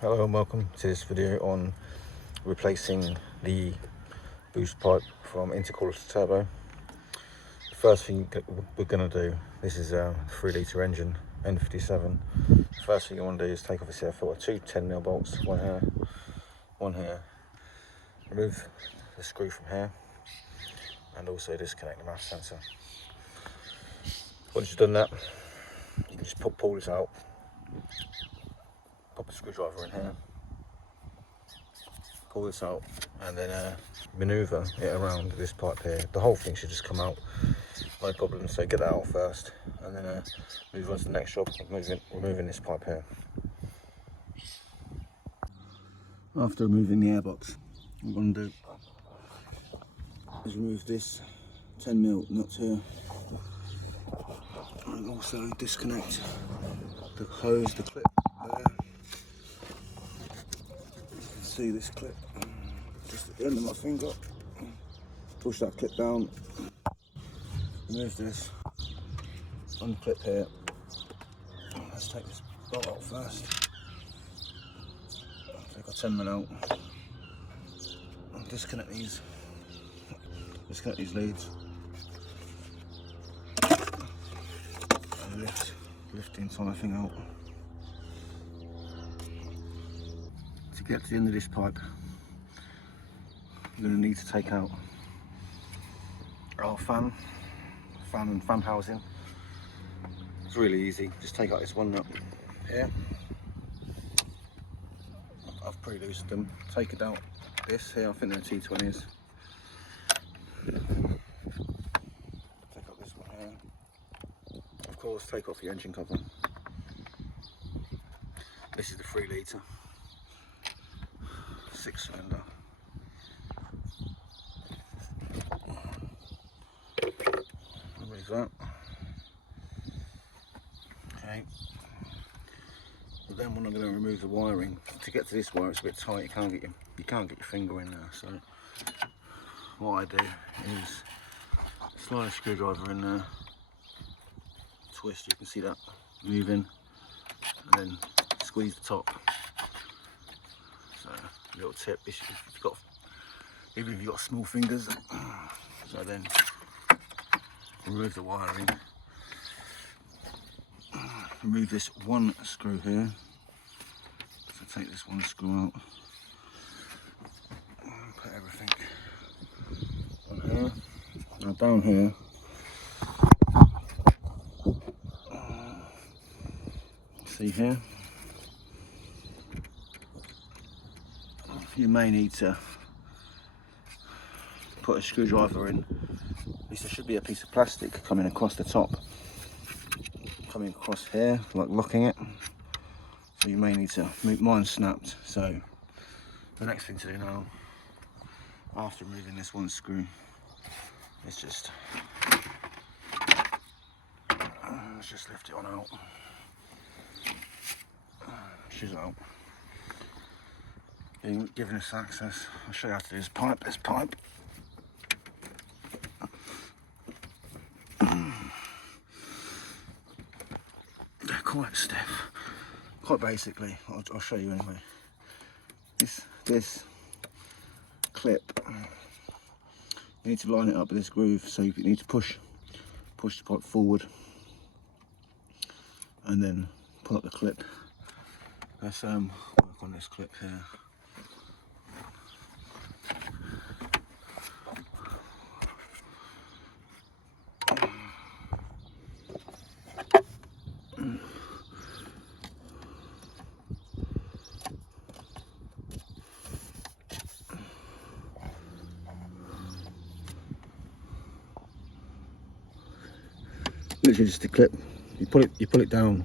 Hello and welcome to this video on replacing the boost pipe from intercooler to turbo. The first thing we're going to do, this is a 3-litre engine, N57. First thing you want to do is take off this air filter, two 10mm bolts, one here. Remove the screw from here and also disconnect the mass sensor. Once you've done that, you can just pull this out, pop a screwdriver in here, pull this out and then manoeuvre it around this pipe here. The whole thing should just come out, no problem. So get that out first and then move on to the next job, removing this pipe here. After removing the airbox, what I'm going to do is remove this 10mm nut here and also disconnect the hose, the clip there. See this clip just at the end of my finger, push that clip down, remove this, unclip here. Let's take this bolt out first, take our 10mm out and disconnect these leads and lift the entire thing out. To get to the end of this pipe, you're going to need to take out our fan and fan housing. It's really easy, just take out this one nut here. I've pre-loosened them. Take it out this here, I think they're T20s. Take out this one here. Of course, take off the engine cover. This is the 3-litre 6-cylinder. Remove that. Okay. But then when I'm going to remove the wiring, to get to this wire it's a bit tight. You can't get your finger in there. So what I do is slide a screwdriver in there, twist. You can see that moving, and then squeeze the top. So a little tip, even if you've got small fingers. So then remove the wiring, remove this one screw here. So take this one screw out, put everything on here. Now down here, see here, you may need to put a screwdriver in. There should be a piece of plastic coming across the top, coming across here, like locking it. So you may need to move. Mine snapped. So the next thing to do now, after removing this one screw, is just let's just lift it on out. She's out. Giving us access. I'll show you how to do this pipe. They're quite stiff. Quite basically, I'll show you anyway. This clip, you need to line it up with this groove. So you need to push the pipe forward, and then pull up the clip. Let's work on this clip here. Literally just a clip. You pull it down.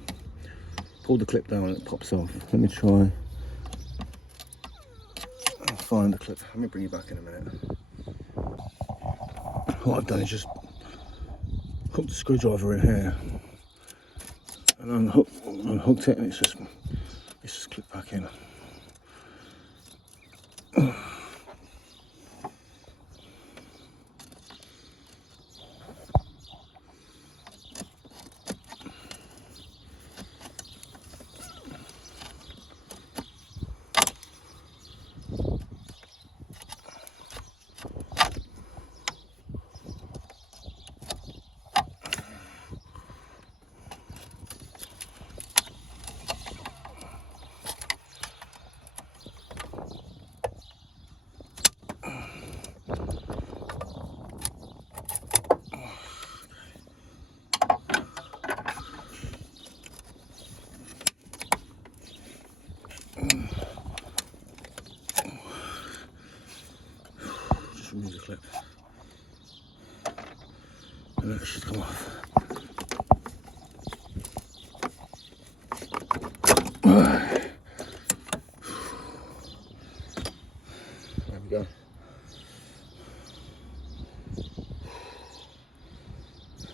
Pull the clip down and it pops off. Let me try. I'll find the clip. Let me bring you back in a minute. What I've done is just hooked the screwdriver in here and unhooked it, and it's just clipped back in. clip. And that should come off. There we go.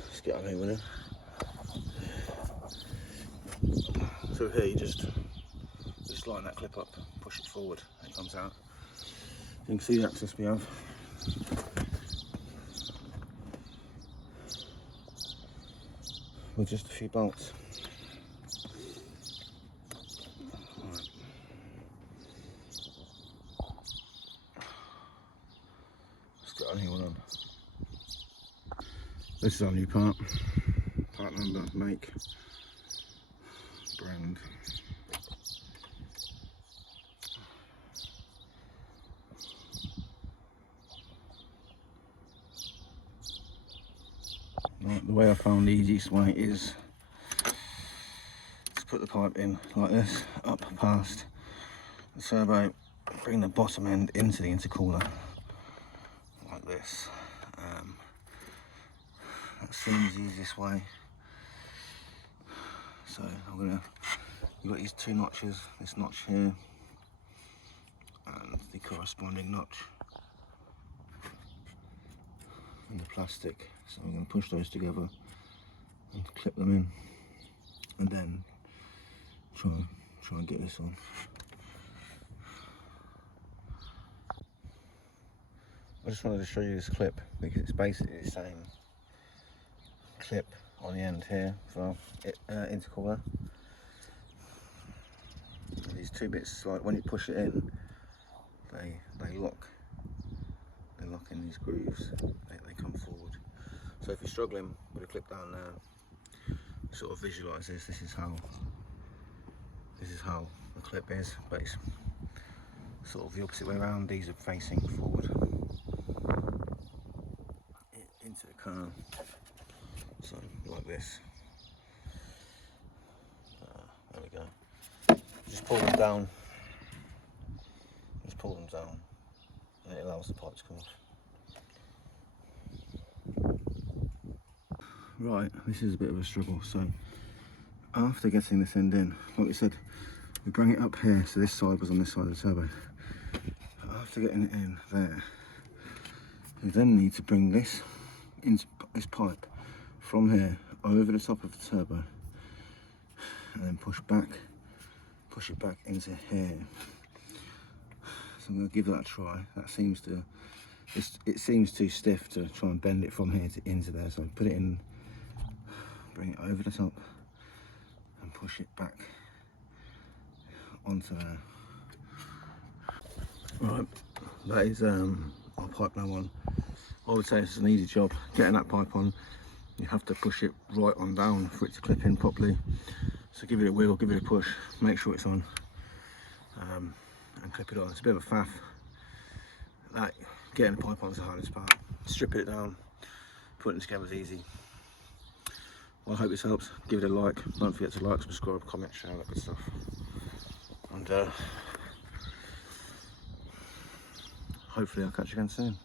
Let's get on here with it. So here you just line that clip up, push it forward, and it comes out. You can see the access we have. With just a few bolts. Right. Let's get our new one on. This is our new part number, make, brand. Right, the way I found the easiest way is to put the pipe in like this, up past the turbo, bring the bottom end into the intercooler, like this. That seems the easiest way. So you've got these two notches, this notch here, and the corresponding notch in the plastic. So I'm going to push those together and clip them in, and then try and get this on. I just wanted to show you this clip because it's basically the same clip on the end here for intercooler. And these two bits, like when you push it in, they lock. They lock in these grooves. They come forward. So if you're struggling with a clip down there, sort of visualise this. This is how the clip is, but it's sort of the opposite way around. These are facing forward into the car. So like this. There we go. Just pull them down. Just pull them down, and it allows the pipe to come off. Right, this is a bit of a struggle. So after getting this end in, like we said, we bring it up here, so this side was on this side of the turbo. After getting it in there, we then need to bring this pipe from here over the top of the turbo, and then push it back into here. So I'm going to give that a try. That seems to, it seems too stiff to try and bend it from here into there. So I put it in, bring it over the top, and push it back onto there. Right, that is our pipe now on. I would say it's an easy job getting that pipe on. You have to push it right on down for it to clip in properly. So give it a wiggle, give it a push, make sure it's on, and clip it on. It's a bit of a faff. That getting the pipe on is the hardest part. Stripping it down, putting it together is easy. Well, I hope this helps. Give it a like. Don't forget to like, subscribe, comment, share, that good stuff. And hopefully I'll catch you again soon.